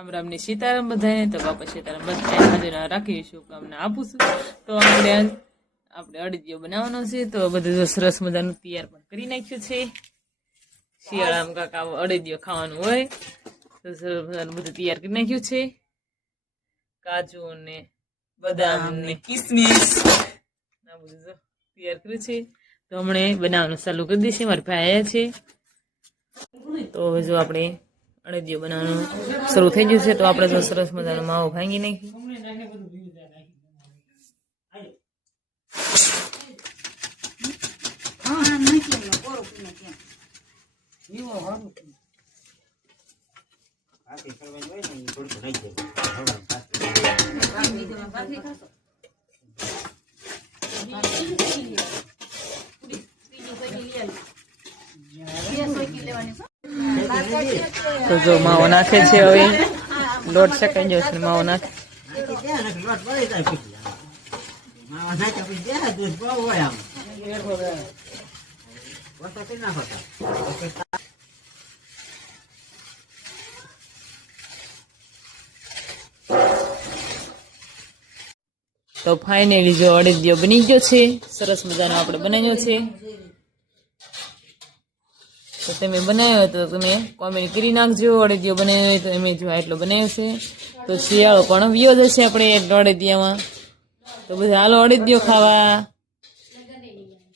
રામ રામ ને સીતારામ બધાને. તો બાપા સીતારામ બધા હાજર રાખી શુભકામના આપું છું. તો આપણે અડદિયો બનાવવાનો છે. તો બધું સરસ મજાનું તૈયાર પણ કરી નાખ્યું છે. શિયાળામાં કાંક આવો અડદિયો ખાવાનું હોય તો સરસ મજાનું બધું તૈયાર કરી નાખ્યું છે. કાજુ ને બદામ ને કિસમિસ આ બધું તૈયાર કર્યું છે. તો હમણાં બનાવવાનું ચાલુ કરી દઈશું. મારા ભાઈ આવ્યા છે. તો હવે જો આપણે અડદિયો બનાવવાનું શરૂ થઈ ગયું છે. તો આપણે તો સરસ મજાનો માવો ભાંગી નાખી. તો જો માવો નાખે છે. હવે લોટ શેકાઈ ગયો છે. માવો નાખે તો ફાઇનલી જો અડદિયો બની ગયો છે. સરસ મજાનો આપણે બનાવ્યો છે. તો તમે બનાવ્યો તો તમે કોમેન્ટ કરી નાખજો. અડદિયો બનાવ્યો હોય તો એમ જો આટલો બનાવ્યો છે. તો શિયાળો પણ વ્યો જશે આપણે અડદિયામાં. તો બધા હાલો અડદિયો ખાવા.